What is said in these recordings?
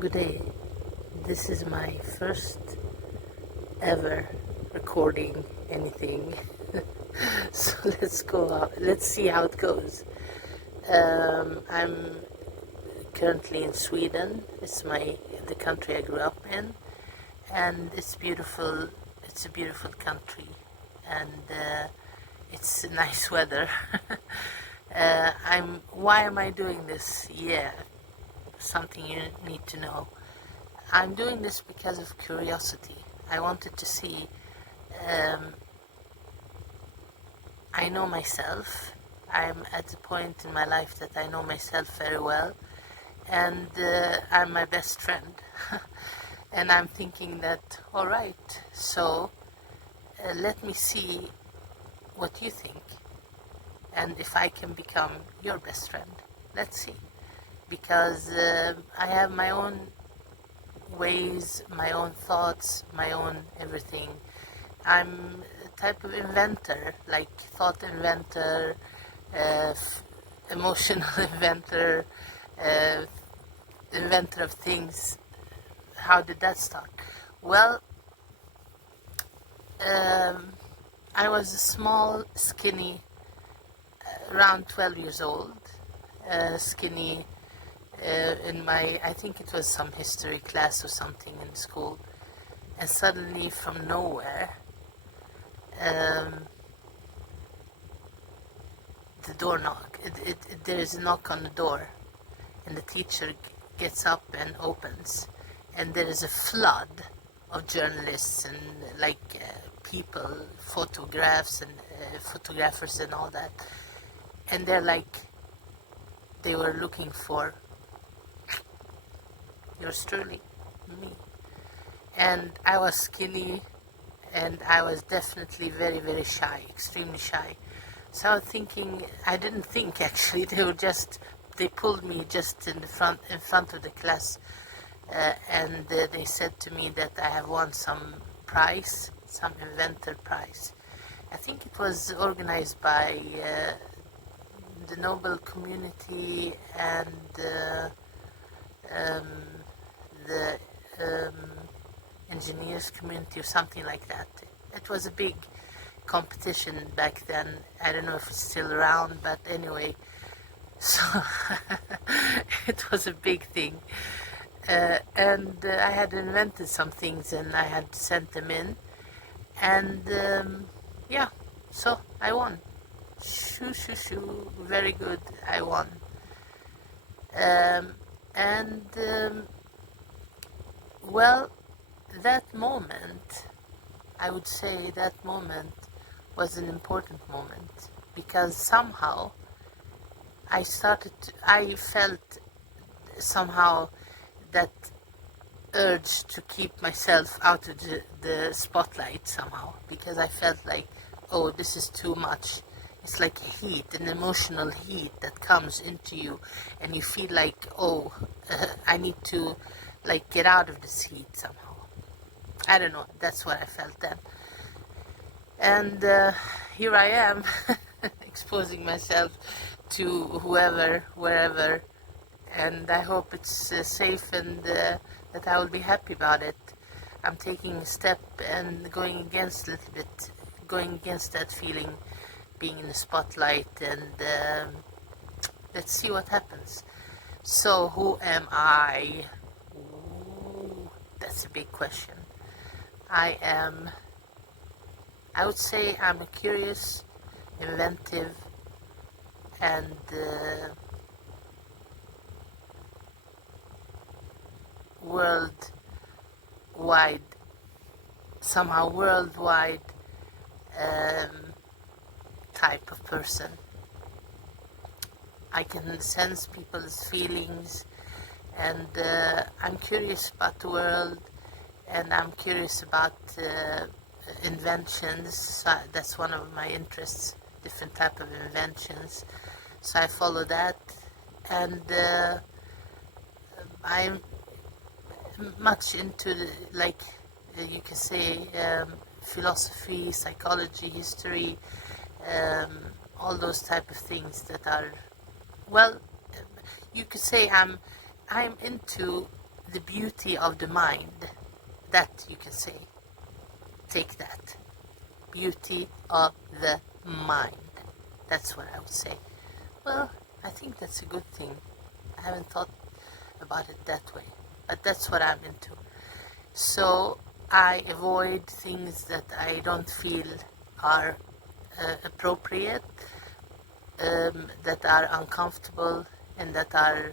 Good day. This is my first ever recording anything. So let's go out. Let's see how it goes. I'm currently in Sweden. It's the country I grew up in, and it's beautiful. It's a beautiful country, and it's nice weather. Why am I doing this? Yeah, something you need to know. I'm doing this because of curiosity. I wanted to see. I know myself. I'm at a point in my life that I know myself very well, and I'm my best friend. And I'm thinking that, all right, so let me see what you think, and if I can become your best friend. Let's see, because I have my own ways, my own thoughts, my own everything. I'm a type of inventor, like thought inventor, emotional inventor, inventor of things. How did that start? Well, I was a small, skinny, around 12 years old, skinny, in my, I think it was some history class or something in school, and suddenly from nowhere, the door knock, there is a knock on the door, and the teacher gets up and opens, and there is a flood of journalists and people, photographs and photographers and all that, and they were looking for yours truly, me. And I was skinny, and I was definitely very, very shy, extremely shy. So I was thinking, I didn't think actually, they pulled me just in front of the class, and they said to me that I have won some prize, some inventor prize. I think it was organized by the Nobel community and the engineers community or something like that. It was a big competition back then. I don't know if it's still around, but anyway, so it was a big thing. And I had invented some things and I had sent them in, and yeah, so I won. Shoo, very good, I won. Well, that moment, I would say that moment was an important moment, because somehow I felt somehow that urge to keep myself out of the spotlight somehow, because I felt like, oh, this is too much. It's like a heat, an emotional heat that comes into you, and you feel like, oh, I need to get out of this heat somehow. I don't know, that's what I felt then. And here I am, exposing myself to whoever, wherever, and I hope it's safe, and that I will be happy about it. I'm taking a step and going against that feeling, being in the spotlight, and let's see what happens. So who am I? Ooh, that's a big question. I would say I'm a curious, inventive, and worldwide type of person. I can sense people's feelings, and I'm curious about the world, and I'm curious about inventions. So that's one of my interests, different type of inventions. So I follow that, and I'm much into you can say philosophy, psychology, history, all those type of things that are, well, you could say I'm into the beauty of the mind. That you can say. Take that. Beauty of the mind. That's what I would say. Well, I think that's a good thing. I haven't thought about it that way, but that's what I'm into. So I avoid things that I don't feel are appropriate, that are uncomfortable, and that are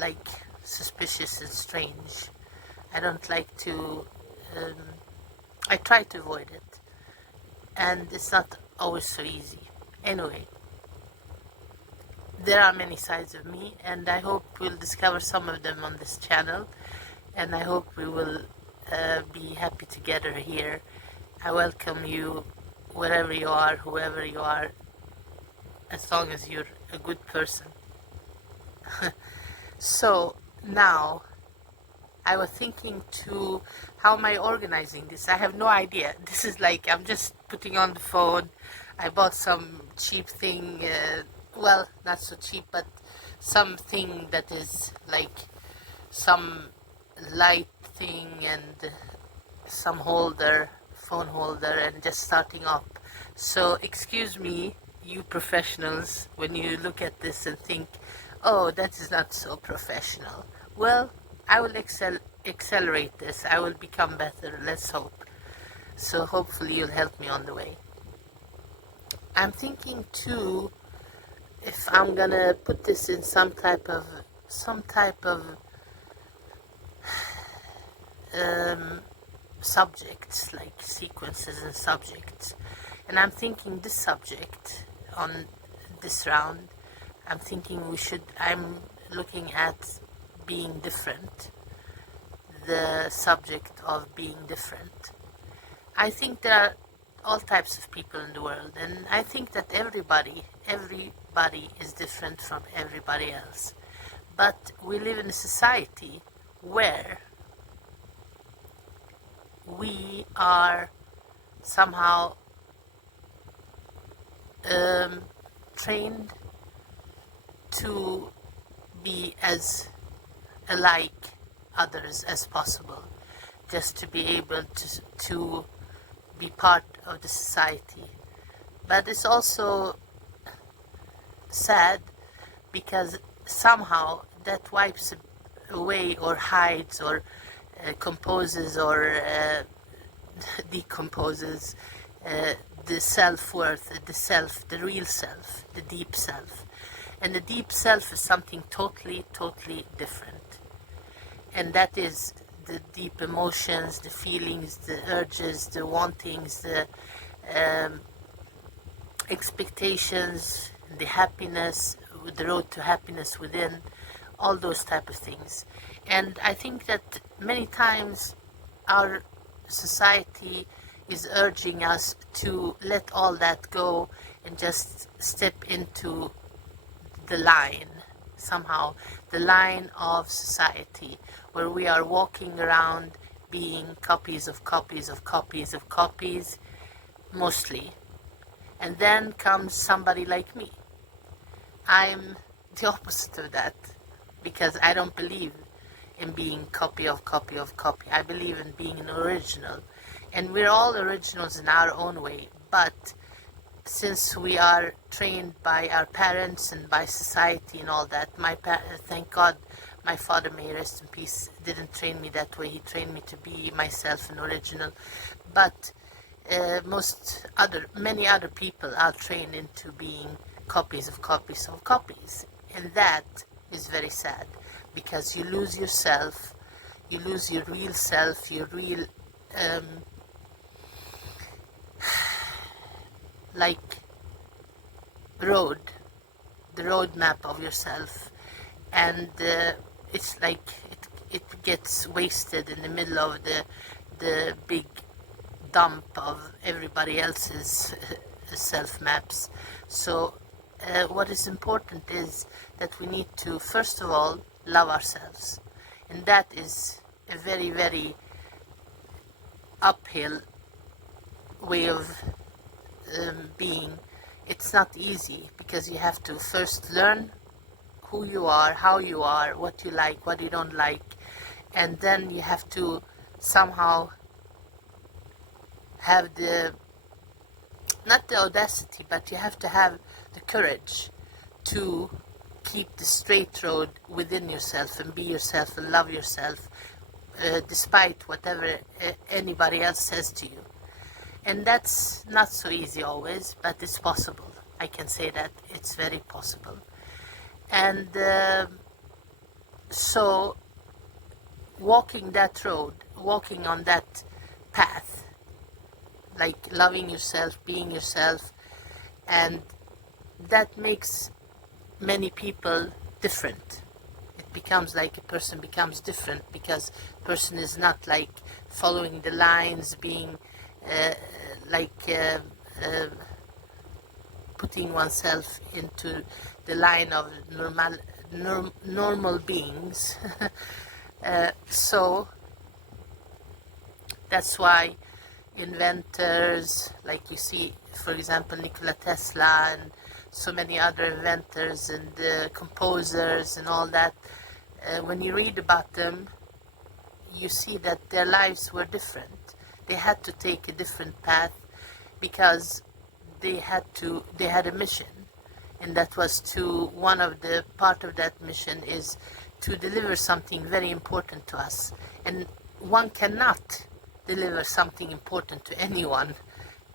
like suspicious and strange. I don't like to, I try to avoid it, and it's not always so easy. Anyway, there are many sides of me, and I hope we'll discover some of them on this channel, and I hope we will be happy together here. I welcome you wherever you are, whoever you are, as long as you're a good person. So now I was thinking to, how am I organizing this? I have no idea. This is like, I'm just putting on the phone. I bought some cheap thing, well, not so cheap, but something that is like some light thing and some holder, phone holder, and just starting up. So excuse me, you professionals, when you look at this and think, oh, that is not so professional. Well, I will accelerate this. I will become better, let's hope. So hopefully you'll help me on the way. I'm thinking too, if I'm gonna put this in some type of subjects, like sequences and subjects. And I'm thinking this subject on this round, I'm looking at being different, the subject of being different. I think there are all types of people in the world, and I think that everybody is different from everybody else. But we live in a society where we are somehow trained to be as alike others as possible, just to be able to be part of the society. But it's also sad because somehow that wipes away or hides or composes or decomposes the self-worth, the real self, the deep self. And the deep self is something totally different. And that is the deep emotions, the feelings, the urges, the wantings, the expectations, the happiness, the road to happiness within, all those type of things. And I think that many times our society is urging us to let all that go and just step into the line, somehow, the line of society, where we are walking around being copies of copies of copies of copies, mostly. And then comes somebody like me. I'm the opposite of that, because I don't believe in being copy of copy of copy. I believe in being an original. And we're all originals in our own way, but since we are trained by our parents and by society and all that, thank God my father, may he rest in peace, didn't train me that way. He trained me to be myself, an original. But many other people are trained into being copies of copies of copies. And that is very sad, because you lose yourself, you lose your real self, your real like the road map of yourself, and it's like it gets wasted in the middle of the big dump of everybody else's self maps. So what is important is that we need to first of all love ourselves, and that is a very uphill way of being. It's not easy, because you have to first learn who you are, how you are, what you like, what you don't like, and then you have to somehow have not the audacity, but you have to have the courage to keep the straight road within yourself and be yourself and love yourself, despite whatever anybody else says to you. And that's not so easy always, but it's possible. I can say that it's very possible. And so walking that road, walking on that path, like loving yourself, being yourself, and that makes many people different. It becomes like a person becomes different because person is not like following the lines, being putting oneself into the line of normal beings. So that's why inventors, like you see, for example, Nikola Tesla and so many other inventors and composers and all that, when you read about them, you see that their lives were different. They had to take a different path because they had a mission, and that was one of the part of that mission is to deliver something very important to us. And one cannot deliver something important to anyone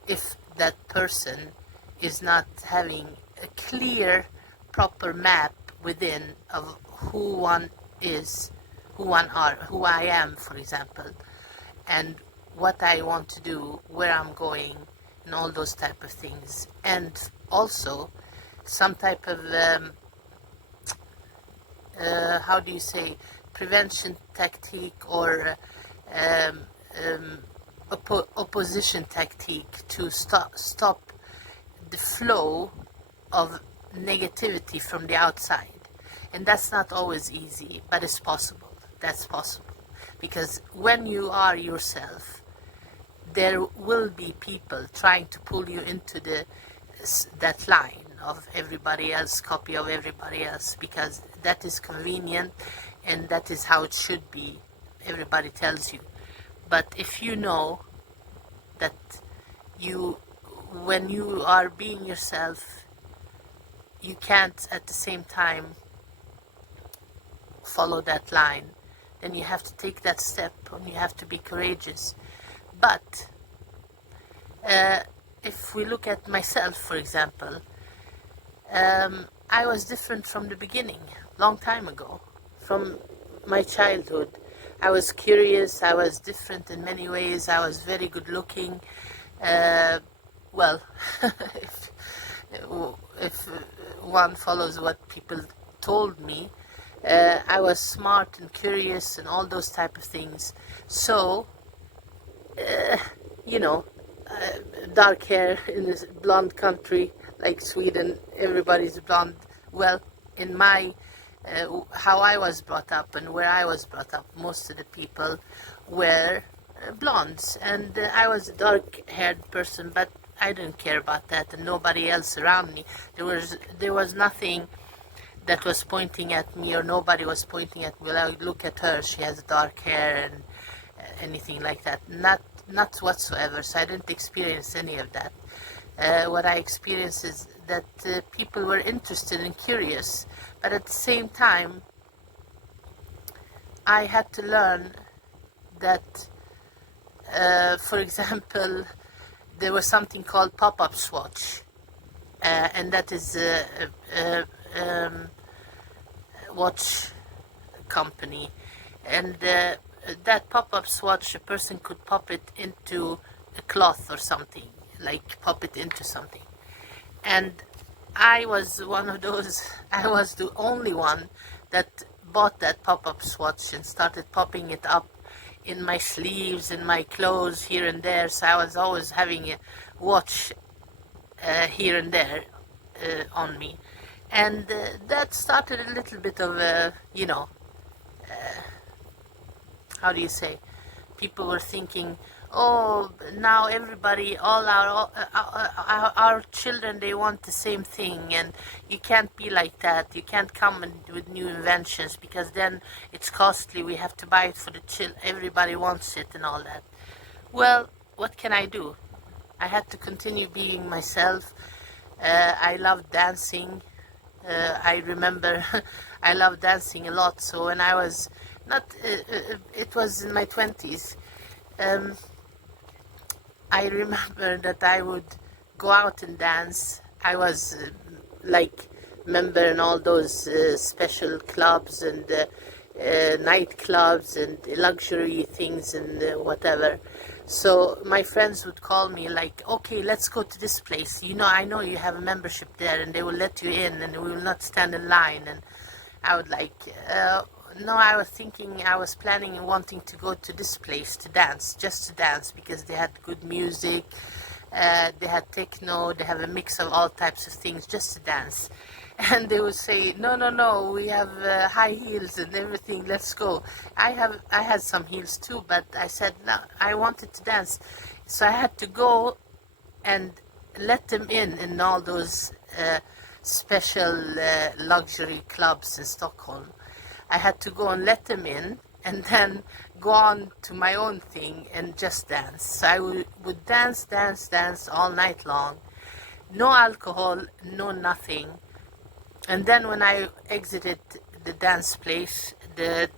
if that person is not having a clear, proper map within of who one is, who I am, for example, and what I want to do, where I'm going, and all those type of things. And also some type of how do you say, prevention tactique or opposition tactique to stop the flow of negativity from the outside. And that's not always easy, but it's possible. That's possible. Because when you are yourself, there will be people trying to pull you into that line of everybody else, copy of everybody else, because that is convenient and that is how it should be. Everybody tells you. But if you know that when you are being yourself, you can't at the same time follow that line, then you have to take that step and you have to be courageous. But if we look at myself, for example, I was different from the beginning, long time ago, from my childhood. I was curious, I was different in many ways, I was very good looking. Well, if one follows what people told me, I was smart and curious and all those type of things. So, dark hair in this blonde country like Sweden, everybody's blonde. Well, in my how I was brought up and where I was brought up, most of the people were blondes, and I was a dark-haired person, but I didn't care about that, and nobody else around me. There was nothing that was pointing at me, or nobody was pointing at me. Well, I would look at her; she has dark hair, and anything like that. Not whatsoever. So I didn't experience any of that. What I experienced is that people were interested and curious, but at the same time, I had to learn that, for example, there was something called pop-up swatch, and that is a watch company, and that pop-up swatch, a person could pop it into a cloth or something, like pop it into something. And I was one of those, I was the only one that bought that pop-up swatch and started popping it up in my sleeves, in my clothes, here and there. So I was always having a watch here and there on me. And that started a little bit of a, how do you say, people were thinking, oh, now everybody, all our children, they want the same thing, and you can't be like that. You can't come with new inventions because then it's costly. We have to buy it for the everybody wants it and all that. Well, what can I do? I had to continue being myself. I love dancing. I remember I loved dancing a lot. So when I was not, it was in my 20s. Um, I remember that I would go out and dance. I was like member in all those special clubs and nightclubs and luxury things and whatever. So my friends would call me like, okay, let's go to this place. You know, I know you have a membership there and they will let you in and we will not stand in line. And I would like, no, I was thinking, I was planning and wanting to go to this place to dance, just to dance, because they had good music, they had techno, they have a mix of all types of things, just to dance. And they would say, no, no, no, we have high heels and everything, let's go. I had some heels too, but I said, no, I wanted to dance. So I had to go and let them in all those special luxury clubs in Stockholm. I had to go and let them in and then go on to my own thing and just dance. So I would dance, dance, dance all night long. No alcohol, no nothing. And then when I exited the dance place, the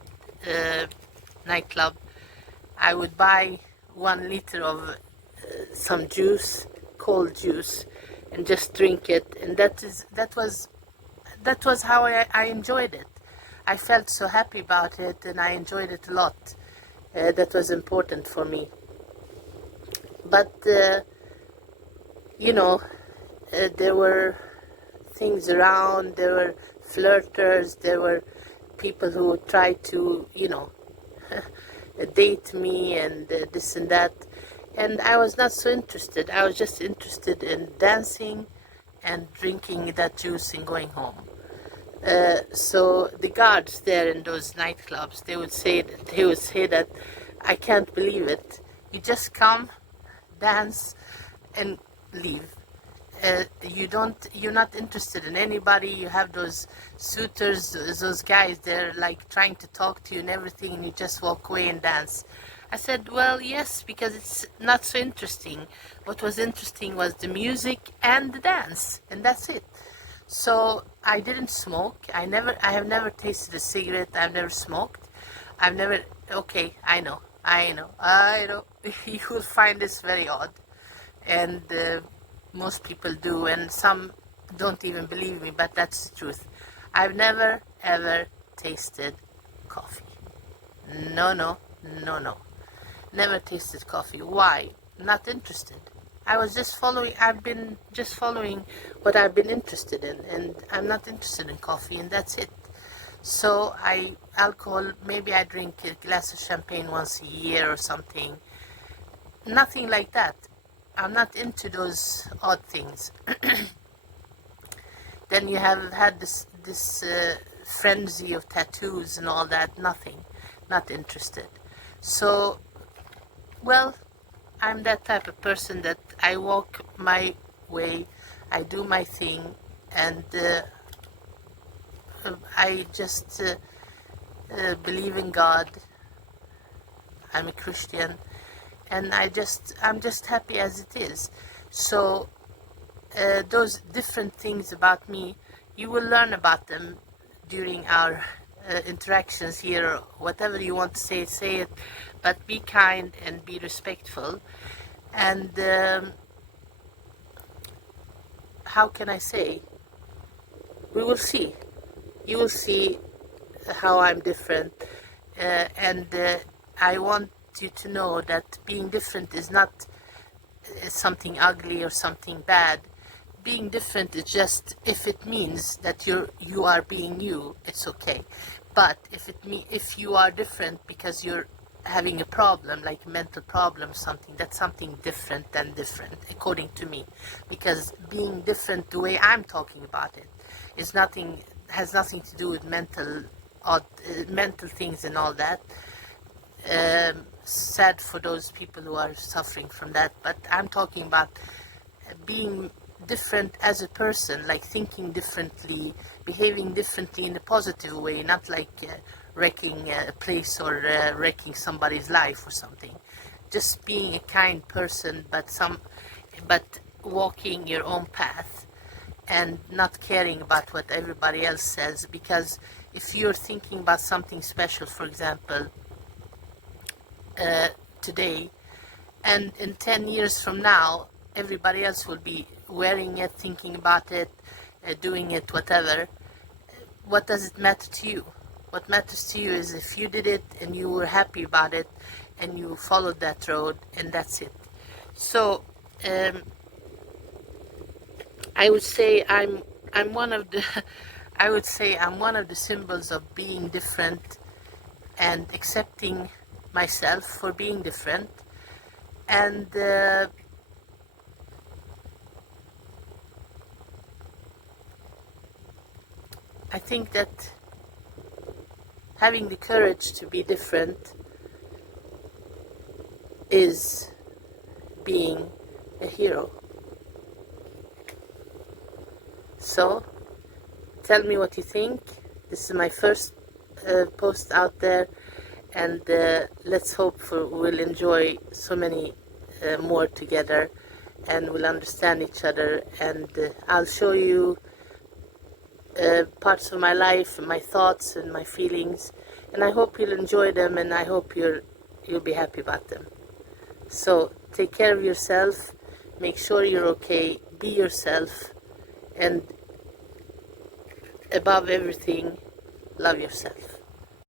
nightclub, I would buy 1 liter of some juice, cold juice, and just drink it. And that was how I enjoyed it. I felt so happy about it, and I enjoyed it a lot. That was important for me. But there were things around. There were flirters. There were people who tried to, date me and this and that. And I was not so interested. I was just interested in dancing and drinking that juice and going home. So the guards there in those nightclubs, they would say that I can't believe it. You just come, dance, and leave. You're not interested in anybody. You have those suitors, those guys, they're like trying to talk to you and everything, and you just walk away and dance. I said, well, yes, because it's not so interesting. What was interesting was the music and the dance, and that's it. So I didn't smoke. I have never tasted a cigarette. I've never smoked. Okay, I know. You will find this very odd. And most people do, and some don't even believe me, but that's the truth. I've never, ever tasted coffee. No. Never tasted coffee. Why? Not interested. I've been just following what I've been interested in, and I'm not interested in coffee, and that's it. So alcohol, maybe I drink a glass of champagne once a year or something. Nothing like that. I'm not into those odd things. Then you have had this frenzy of tattoos and all that. Nothing. Not interested. So, well, I'm that type of person that I walk my way, I do my thing, and I just believe in God. I'm a Christian, and I'm just happy as it is. So those different things about me, you will learn about them during our interactions here, or whatever you want to say it, but be kind and be respectful. And how can I say? We will see. You will see how I'm different, and I want you to know that being different is not something ugly or something bad. Being different is just, if it means that you are being you, it's okay. But if you are different because you're having a problem, like a mental problem or something, that's something different than different, according to me. Because being different, the way I'm talking about it, has nothing to do with mental things and all that. sad for those people who are suffering from that, but I'm talking about being different as a person, like thinking differently, behaving differently in a positive way, not like wrecking a place or wrecking somebody's life or something. Just being a kind person, but walking your own path and not caring about what everybody else says. Because if you're thinking about something special, for example, today, and in 10 years from now, everybody else will be wearing it, thinking about it, doing it, whatever, what does it matter to you? What matters to you is if you did it and you were happy about it and you followed that road, and that's it. So I would say I'm one of the I would say I'm one of the symbols of being different and accepting myself for being different. And I think that having the courage to be different is being a hero. So, tell me what you think. This is my first post out there, and let's hope we'll enjoy so many more together, and we'll understand each other, and I'll show you parts of my life, my thoughts and my feelings, and I hope you'll enjoy them, and I hope you'll be happy about them. So take care of yourself, make sure you're okay, be yourself, and above everything, love yourself.